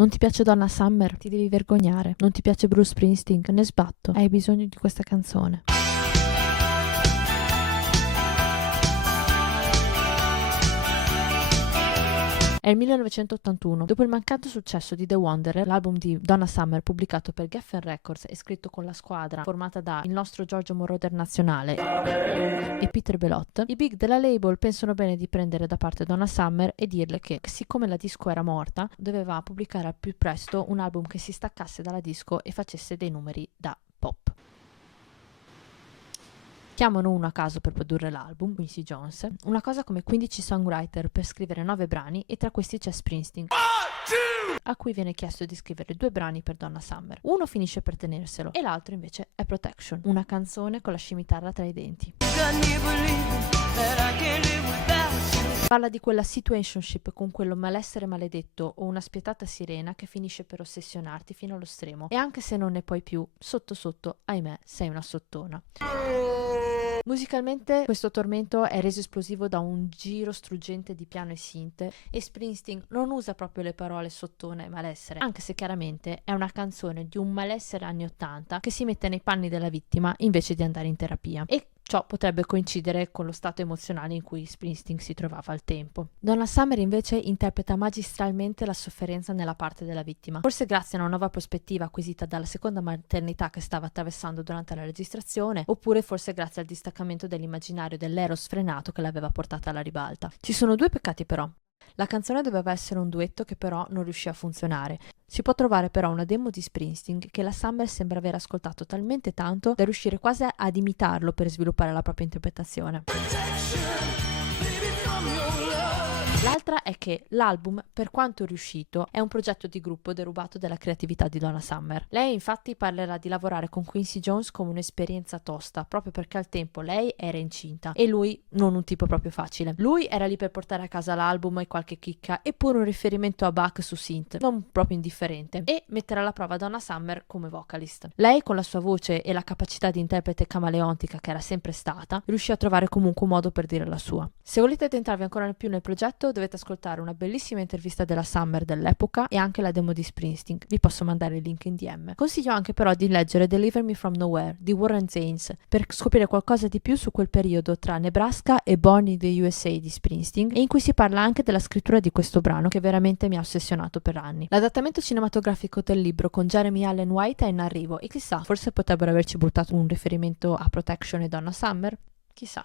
Non ti piace Donna Summer? Ti devi vergognare. Non ti piace Bruce Springsteen? Ne sbatto. Hai bisogno di questa canzone. È il 1981. Dopo il mancato successo di The Wanderer, l'album di Donna Summer pubblicato per Geffen Records e scritto con la squadra formata da il nostro Giorgio Moroder nazionale e Peter Belot, i big della label pensano bene di prendere da parte Donna Summer e dirle che, siccome la disco era morta, doveva pubblicare al più presto un album che si staccasse dalla disco e facesse dei numeri da pop. Chiamano uno a caso per produrre l'album, Quincy Jones, una cosa come 15 songwriter per scrivere 9 brani e tra questi c'è Springsteen, a cui viene chiesto di scrivere 2 brani per Donna Summer. Uno finisce per tenerselo e l'altro invece è Protection, una canzone con la scimitarra tra i denti. Parla di quella situationship con quello malessere maledetto o una spietata sirena che finisce per ossessionarti fino allo stremo e anche se non ne puoi più, sotto sotto, ahimè, sei una sottona. Musicalmente questo tormento è reso esplosivo da un giro struggente di piano e synth e Springsteen non usa proprio le parole sottona e malessere, anche se chiaramente è una canzone di un malessere anni 80 che si mette nei panni della vittima invece di andare in terapia. E ciò potrebbe coincidere con lo stato emozionale in cui Springsteen si trovava al tempo. Donna Summer invece interpreta magistralmente la sofferenza nella parte della vittima, forse grazie a una nuova prospettiva acquisita dalla seconda maternità che stava attraversando durante la registrazione, oppure forse grazie al distaccamento dell'immaginario dell'ero sfrenato che l'aveva portata alla ribalta. Ci sono 2 peccati però. La canzone doveva essere un duetto che però non riuscì a funzionare. Si può trovare però una demo di Springsteen che la Summer sembra aver ascoltato talmente tanto da riuscire quasi ad imitarlo per sviluppare la propria interpretazione. L'altra è che l'album, per quanto riuscito, è un progetto di gruppo derubato dalla creatività di Donna Summer. Lei infatti parlerà di lavorare con Quincy Jones come un'esperienza tosta, proprio perché al tempo lei era incinta e lui non un tipo proprio facile. Lui era lì per portare a casa l'album e qualche chicca, eppure un riferimento a Bach su synth, non proprio indifferente, e mettere alla prova Donna Summer come vocalist. Lei, con la sua voce e la capacità di interprete camaleontica che era sempre stata, riuscì a trovare comunque un modo per dire la sua. Se volete addentrarvi ancora di più nel progetto, dovete ascoltare una bellissima intervista della Summer dell'epoca e anche la demo di Springsteen. Vi posso mandare il link in DM. Consiglio anche però di leggere Deliver Me From Nowhere di Warren Zanes per scoprire qualcosa di più su quel periodo tra Nebraska e Born in the USA di Springsteen e in cui si parla anche della scrittura di questo brano che veramente mi ha ossessionato per anni. L'adattamento cinematografico del libro con Jeremy Allen White è in arrivo e chissà, forse potrebbero averci buttato un riferimento a Protection e Donna Summer? Chissà.